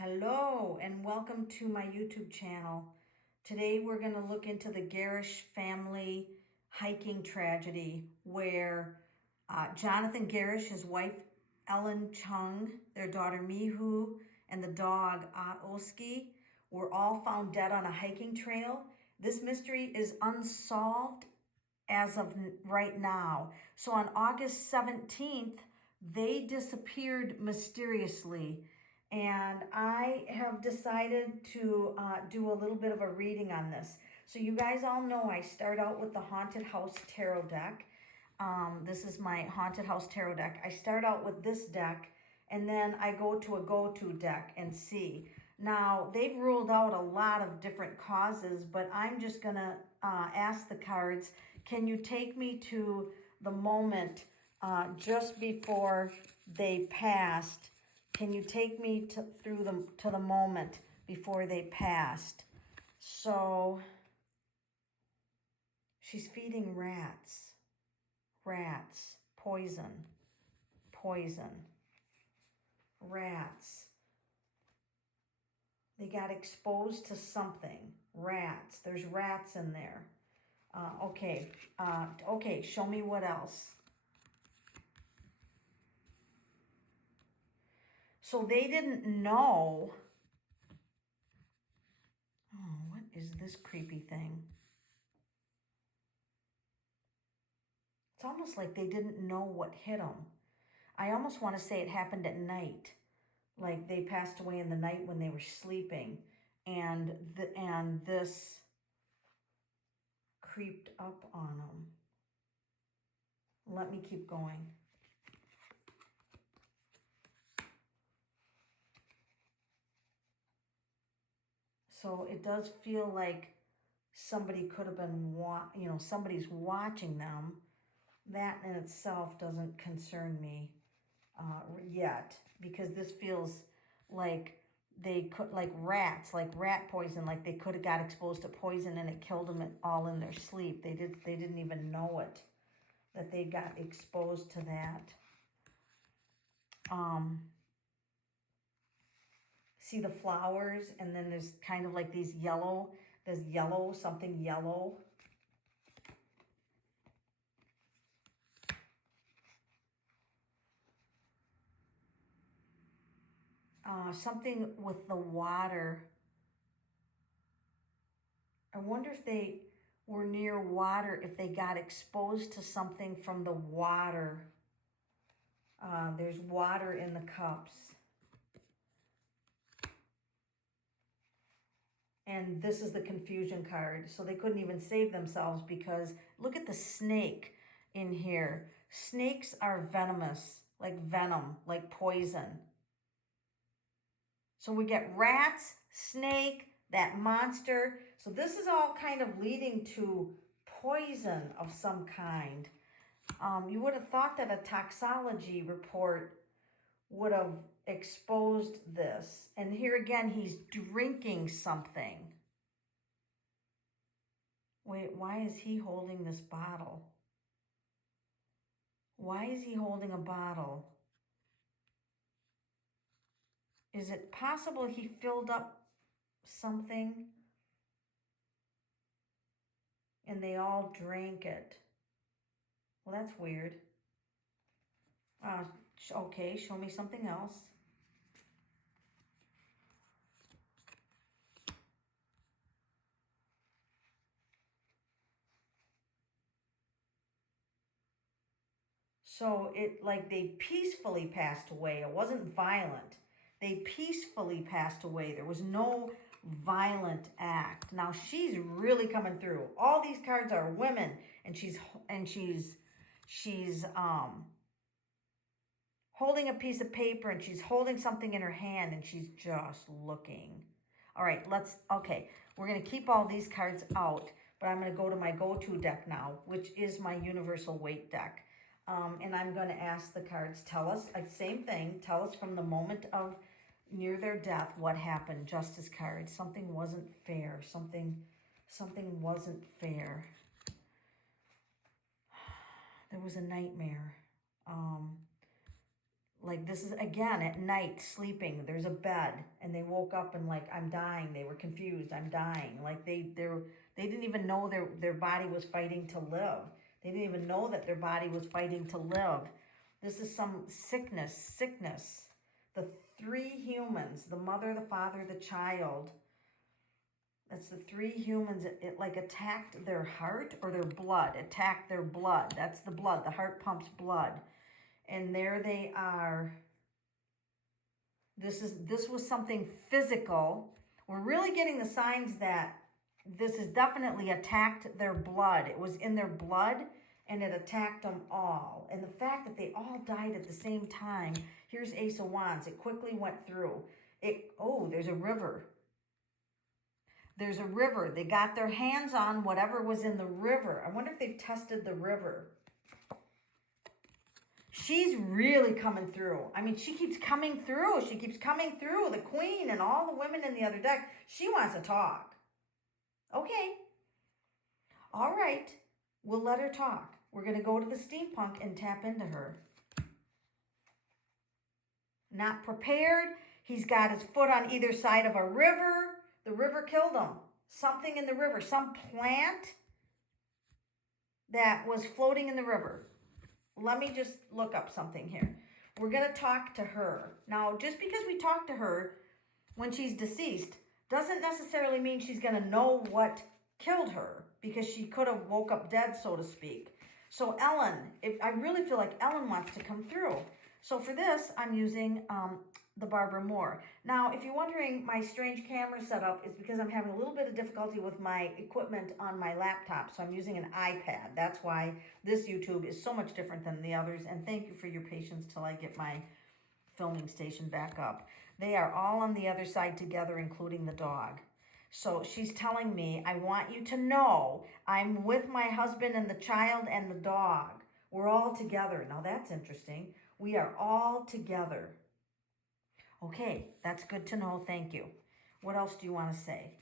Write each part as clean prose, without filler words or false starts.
Hello and welcome to my YouTube channel. Today we're going to look into the Gerrish family hiking tragedy where Jonathan Gerrish, his wife Ellen Chung, their daughter Mihu, and the dog Oski were all found dead on a hiking trail. This mystery is unsolved as of right now. So on August 17th, they disappeared mysteriously. And I have decided to do a little bit of a reading on this. So you guys all know I start out with the Haunted House Tarot deck. This is my Haunted House Tarot deck. I start out with this deck, and then I go to a go-to deck and see. Now, they've ruled out a lot of different causes, but I'm just going to ask the cards, can you take me to the moment just before they passed? Can you take me to the moment before they passed? So, she's feeding rats. Rats. Poison. Poison. Rats. They got exposed to something. Rats. There's rats in there. Okay, show me what else. So they didn't know. Oh, what is this creepy thing? It's almost like they didn't know what hit them. I almost want to say it happened at night. Like they passed away in the night when they were sleeping. And this creeped up on them. Let me keep going. So it does feel like somebody could have been, somebody's watching them. That in itself doesn't concern me yet, because this feels like they could, like rats, like rat poison, like they could have got exposed to poison and it killed them all in their sleep. They didn't even know it, that they got exposed to that. See the flowers, and then there's kind of like these yellow, there's yellow, something yellow. Something with the water. I wonder if they were near water, if they got exposed to something from the water. There's water in the cups. And this is the confusion card. So they couldn't even save themselves because look at the snake in here. Snakes are venomous, like venom, like poison. So we get rats, snake, that monster. So this is all kind of leading to poison of some kind. You would have thought that a toxology report would have exposed this. And here again, he's drinking something. Wait, why is he holding this bottle? Why is he holding a bottle? Is it possible he filled up something and they all drank it? Well, that's weird. Okay, show me something else. So it, like, they peacefully passed away. It wasn't violent. They peacefully passed away. There was no violent act. Now she's really coming through. All these cards are women, and she's holding a piece of paper, and she's holding something in her hand, and she's just looking. All right, okay, we're going to keep all these cards out, but I'm going to go to my go-to deck now, which is my Universal Weight deck. And I'm going to ask the cards, tell us, same thing, tell us from the moment of near their death what happened. Justice card, something wasn't fair, something wasn't fair. There was a nightmare. Like this is, again, at night, sleeping, there's a bed, and they woke up and like, I'm dying. They were confused, I'm dying. Like they didn't even know their body was fighting to live. They didn't even know that their body was fighting to live. This is some sickness. The three humans, the mother, the father, the child. That's the three humans. It like attacked their heart or their blood, attacked their blood. That's the blood. The heart pumps blood. And there they are. This was something physical. We're really getting the signs that this has definitely attacked their blood. It was in their blood and it attacked them all. And the fact that they all died at the same time. Here's Ace of Wands. It quickly went through. Oh, there's a river. There's a river. They got their hands on whatever was in the river. I wonder if they've tested the river. She's really coming through. I mean, she keeps coming through. She keeps coming through. The queen and all the women in the other deck. She wants to talk. Okay. All right. We'll let her talk. We're going to go to the steampunk and tap into her. Not prepared. He's got his foot on either side of a river. The river killed him. Something in the river. Some plant that was floating in the river. Let me just look up something here. We're going to talk to her. Now, just because we talk to her when she's deceased doesn't necessarily mean she's going to know what killed her, because she could have woke up dead, so to speak. So Ellen, I really feel like Ellen wants to come through. So for this, I'm using the Barbara Moore. Now, if you're wondering my strange camera setup, it's because I'm having a little bit of difficulty with my equipment on my laptop. So I'm using an iPad. That's why this YouTube is so much different than the others. And thank you for your patience till I get my filming station back up. They are all on the other side together, including the dog. So she's telling me, I want you to know I'm with my husband and the child and the dog. We're all together. Now that's interesting. We are all together. Okay, that's good to know. Thank you. What else do you want to say?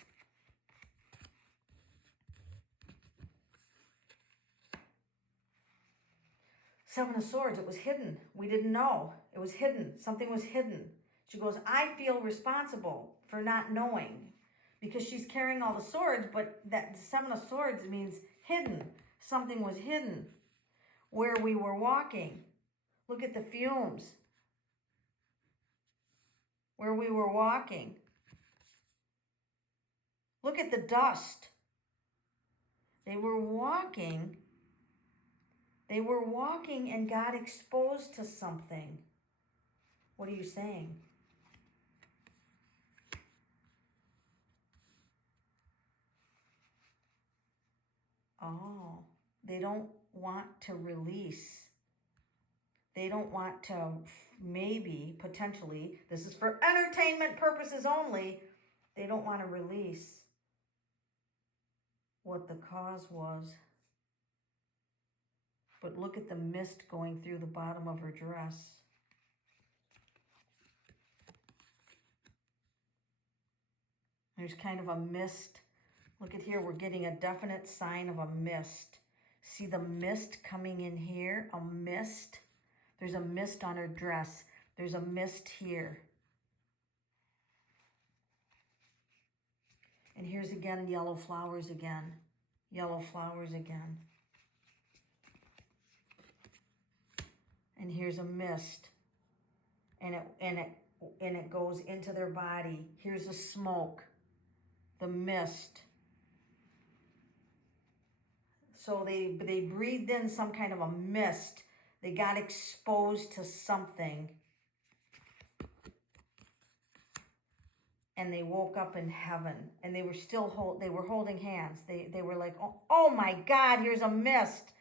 Seven of Swords, it was hidden. We didn't know. It was hidden. Something was hidden. She goes, I feel responsible for not knowing, because she's carrying all the swords, but that Seven of Swords means hidden. Something was hidden. Where we were walking. Look at the fumes. Where we were walking. Look at the dust. They were walking. They were walking and got exposed to something. What are you saying? Oh, they don't want to release. They don't want to, maybe, potentially, this is for entertainment purposes only, they don't want to release what the cause was. But look at the mist going through the bottom of her dress. There's kind of a mist. Look at here, we're getting a definite sign of a mist. See the mist coming in here? A mist. There's a mist on her dress. There's a mist here. And here's again yellow flowers again. Yellow flowers again. And here's a mist. And it goes into their body. Here's the smoke. The mist. So they breathed in some kind of a mist. They got exposed to something. And they woke up in heaven. And they were still holding hands. They were like, oh my God, here's a mist.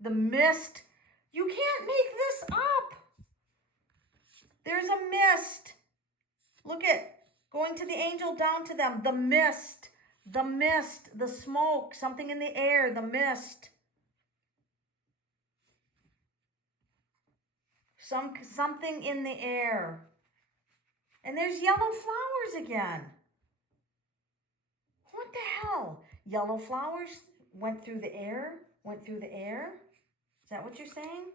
The mist. You can't make this up. There's a mist. Look at going to the angel, down to them. The mist. The mist. The smoke. Something in the air. The mist. Something in the air. And there's yellow flowers again. What the hell? Yellow flowers went through the air? Went through the air? Is that what you're saying?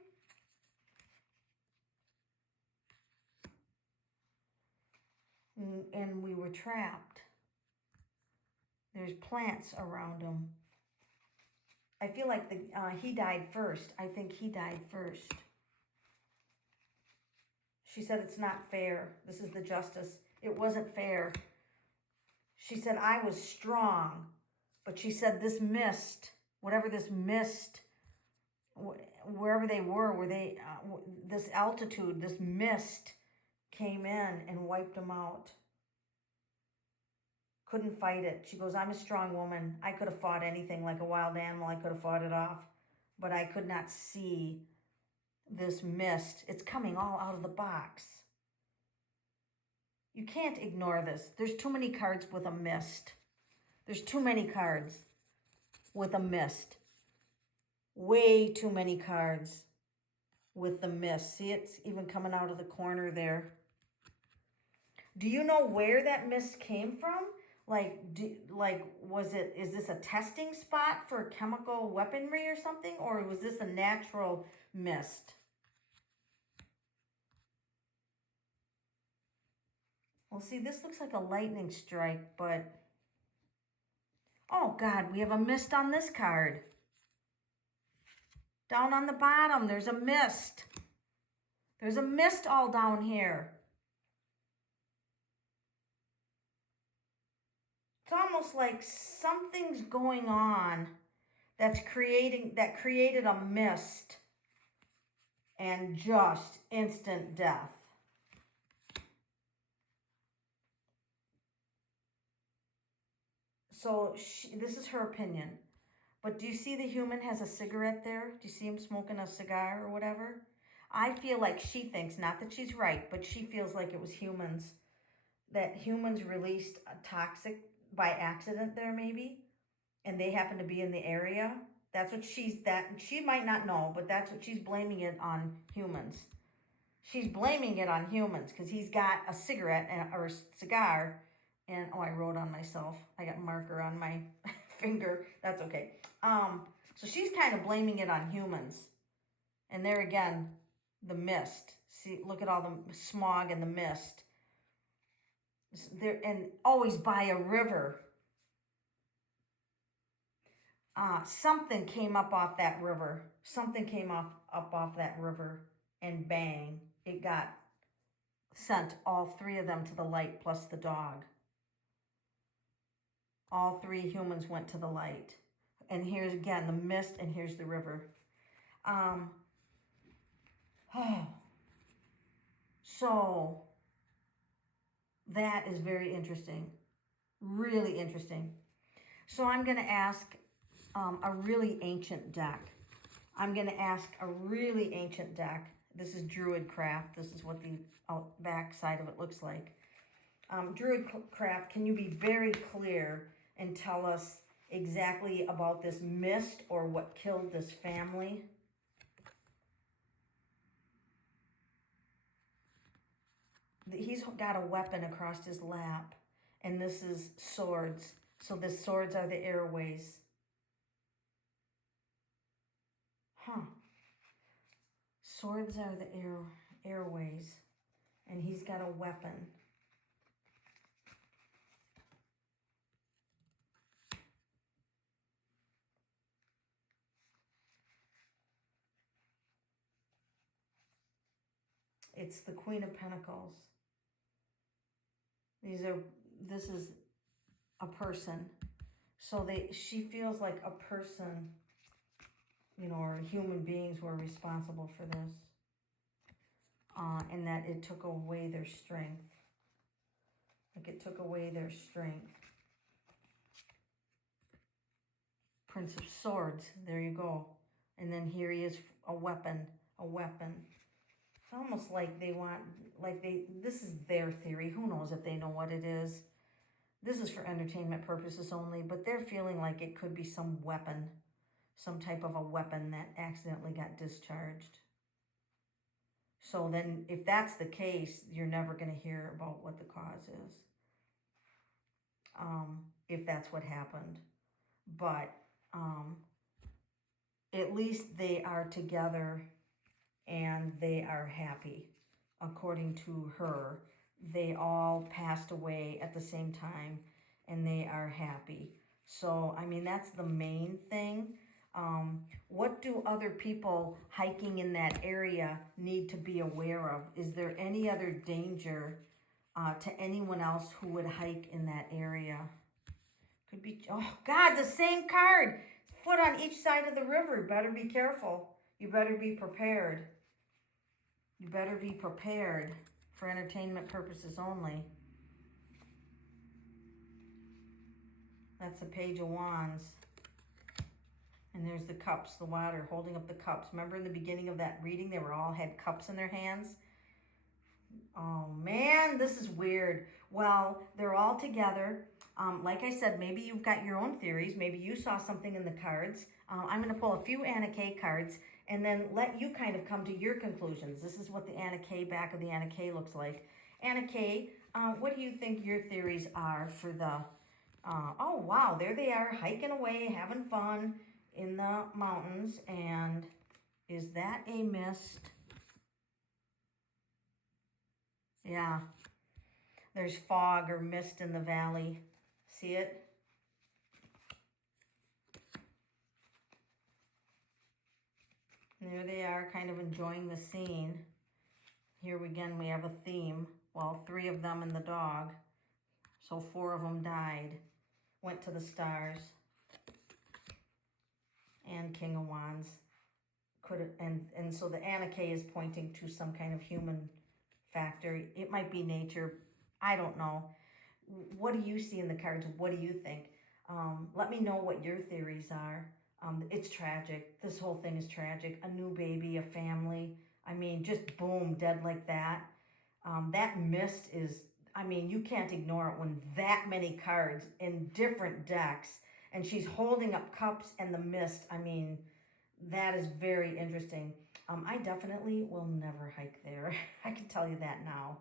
and we were trapped. There's plants around him. I feel like he died first. I think he died first. She said it's not fair. This is the justice. It wasn't fair. She said I was strong, but she said this mist, whatever this mist, wherever they were they, this altitude, this mist came in and wiped them out. Couldn't fight it. She goes, I'm a strong woman. I could have fought anything like a wild animal. I could have fought it off, but I could not see this mist. It's coming all out of the box. You can't ignore this. There's too many cards with a mist. There's too many cards with a mist. Way too many cards with the mist. See, it's even coming out of the corner there. Do you know where that mist came from? Is this a testing spot for chemical weaponry or something? Or was this a natural mist? Well, see, this looks like a lightning strike, but... Oh, God, we have a mist on this card. Down on the bottom, there's a mist. There's a mist all down here. It's almost like something's going on that created a mist and just instant death. So this is her opinion. But do you see the human has a cigarette there? Do you see him smoking a cigar or whatever? I feel like she thinks, not that she's right, but she feels like it was humans. That humans released a toxic by accident there maybe. And they happen to be in the area. That's what she might not know, but that's what she's blaming it on humans. She's blaming it on humans because he's got a cigarette or a cigar. And, oh, I wrote on myself. I got marker on my finger. That's okay. So she's kind of blaming it on humans. And there again, the mist. See, look at all the smog and the mist. There, and always by a river. Something came up off that river. Something came up off that river. And bang, it got sent all three of them to the light plus the dog. All three humans went to the light. And here's again the mist, and here's the river. So that is very interesting. Really interesting. So I'm going to ask a really ancient deck. I'm going to ask a really ancient deck. This is Druid Craft. This is what the back side of it looks like. Druid Craft, can you be very clear and tell us exactly about this mist or what killed this family? He's got a weapon across his lap, and this is swords. So the swords are the airways. Swords are the airways, and he's got a weapon. It's the Queen of Pentacles. This is a person. So she feels like a person, you know, or human beings were responsible for this. And that it took away their strength. Like it took away their strength. Prince of Swords, there you go. And then here he is, a weapon. It's almost like this is their theory. Who knows if they know what it is. This is for entertainment purposes only, but they're feeling like it could be some weapon, some type of a weapon that accidentally got discharged. So then if that's the case, you're never going to hear about what the cause is. If that's what happened. But at least they are together and they are happy, according to her. they all passed away at the same time and they are happy. So, I mean, that's the main thing. What do other people hiking in that area need to be aware of? Is there any other danger to anyone else who would hike in that area? Could be, oh God, the same card. Foot on each side of the river. Better be careful. You better be prepared. You better be prepared for entertainment purposes only. That's the Page of Wands. And there's the cups, the water, holding up the cups. Remember in the beginning of that reading, they were all had cups in their hands? Oh man, this is weird. Well, they're all together. Like I said, maybe you've got your own theories. Maybe you saw something in the cards. I'm going to pull a few Anna Kay cards and then let you kind of come to your conclusions. This is what the Anna Kay back of the Anna Kay looks like. Anna Kay, what do you think your theories are for the... oh, wow, there they are, hiking away, having fun in the mountains. And is that a mist? Yeah, there's fog or mist in the valley. See it? And there they are, kind of enjoying the scene. Here again, we have a theme. Well, 3 of them and the dog. So 4 of them died, went to the stars. And King of Wands. And so the Anna Kay is pointing to some kind of human factor. It might be nature. I don't know. What do you see in the cards? What do you think? Let me know what your theories are. It's tragic. This whole thing is tragic. A new baby, a family. I mean, just boom, dead like that. That mist is, I mean, you can't ignore it when that many cards in different decks and she's holding up cups and the mist. I mean, that is very interesting. I definitely will never hike there. I can tell you that now.